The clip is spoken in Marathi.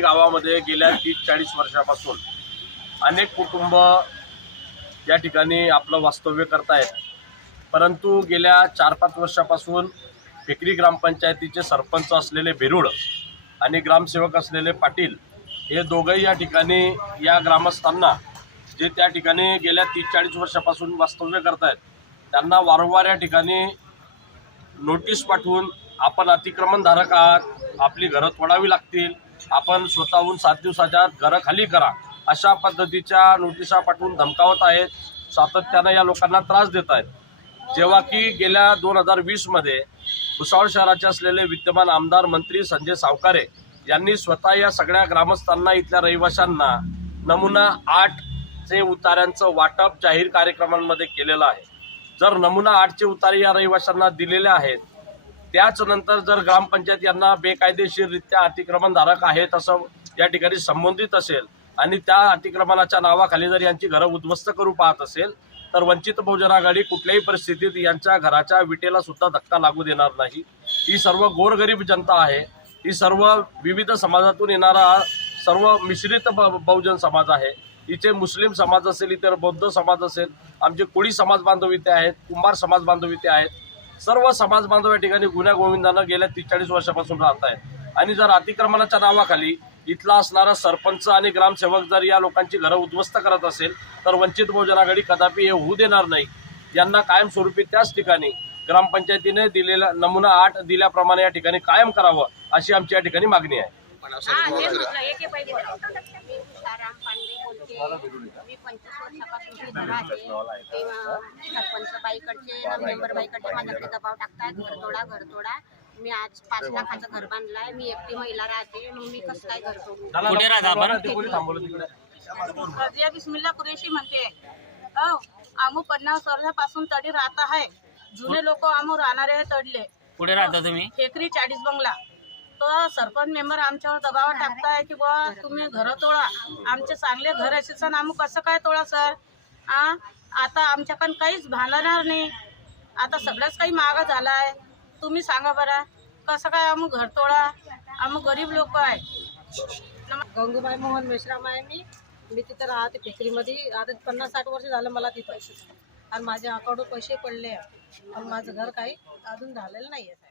गावामध्ये गेल्या 30-40 वर्षापासून अनेक कुटुंब या ठिकाणी आपलं वास्तव्य करतायत, परंतु गेल्या 4-5 वर्षापासून फेकरी ग्रामपंचायतीचे सरपंच असलेले बेरुड आणि ग्रामसेवक असलेले पाटील हे दोघंही या ठिकाणी या ग्रामस्थांना जे त्या ठिकाणी गेल्या 30-40 वर्षापासून वास्तव्य करतायत त्यांना वारंवार या ठिकाणी नोटीस पाठवून आपण अतिक्रमणधारक आहात, आपली घरं तोडावी लागतील, आपण स्वतःहून 7 दिवसाच्या आत घरं खाली करा अशा पद्धतीच्या नोटिसा पाठवून धमकावत आहेत, सातत्यानं या लोकांना त्रास देत आहेत। जेव्हा की गेल्या 2020 मध्ये भुसावळ शहराचे असलेले विद्यमान आमदार मंत्री संजय सावकारे यांनी स्वतः या सगळ्या ग्रामस्थांना इथल्या रहिवाशांना नमुना 8 चे उतार्यांचं वाटप जाहीर कार्यक्रमांमध्ये केलेलं आहे। जर नमुना 8 चे उतारे या रहिवाशांना दिलेले आहेत, त्याच नंतर जर ग्रामपंचायत यांना बेकायदेशीररित्या अतिक्रमणधारक आहेत असं या ठिकाणी संबंधित असेल आणि त्या अतिक्रमणाच्या नावाखाली जर यांची घरं उद्ध्वस्त करू पाहत असेल तर वंचित बहुजन आघाडी कुठल्याही परिस्थितीत यांच्या घराच्या विटेला सुद्धा धक्का लागू देणार नाही। ही सर्व गोरगरीब जनता आहे, ही सर्व विविध समाजातून येणारा सर्व मिश्रित बहुजन समाज आहे। इथे मुस्लिम समाज असेल, इतर बौद्ध समाज असेल, आमचे कोळी समाज बांधव इथे आहेत, कुंभार समाज बांधव इथे आहेत, सर्व समाज बांधव या ठिकाणी गुन्ह्या गोविंदानं गेल्या 30-40 वर्षापासून राहत आहेत। आणि जर अतिक्रमणाच्या नावाखाली इथला असणारा सरपंच आणि ग्रामसेवक जर या लोकांची घरं उद्ध्वस्त करत असेल तर वंचित बहुजन आघाडी कदापि हे होऊ देणार नाही। यांना कायमस्वरूपी त्याच ठिकाणी ग्रामपंचायतीने दिलेला नमुना 8 दिल्याप्रमाणे या ठिकाणी कायम करावं अशी आमची या ठिकाणी मागणी आहे। मी 25 वर्षापासून इथे राहते। सरपंच बाईकडचे मेंबर बाईकडचे माझ्याकडे दबाव टाकतात, घर तोडा। मी आज 5 लाखाचं घर बांधलंय, मी एकटी महिला राहते, मग मी कसं काय घर तोडू? कुठे राहता आपण? रजिया बिस्मिल्ला कुरेशी म्हणते। आम्ही 50 वर्षापासून तडी राहत आहे। जुने लोक आम्ही राहणारे तडले। कुठे राहता तुम्ही? फेकरी 40 बंगला। तो सरपंच मेंबर आमच्यावर दबाव टाकताय की बा तुम्ही घर तोडा, आमचे चांगले घर असेल आम्ही कसं काय तोडा सर? आता आमच्याकडे काहीच भांडणार नाही, आता सगळंच काही महाग झालाय, तुम्ही सांगा बरं कसं काय आम्ही घर तोडा? आम्ही गरीब लोक आहे। गंगूबाई मोहन मेश्राम आहे। मी तिथं राहते फेकरीमध्ये, आता 50-60 वर्ष झालं मला तिथं, आणि माझ्या अकाउंटवर पैसे पडले, पण माझं घर काही अजून झालेलं नाही आहे।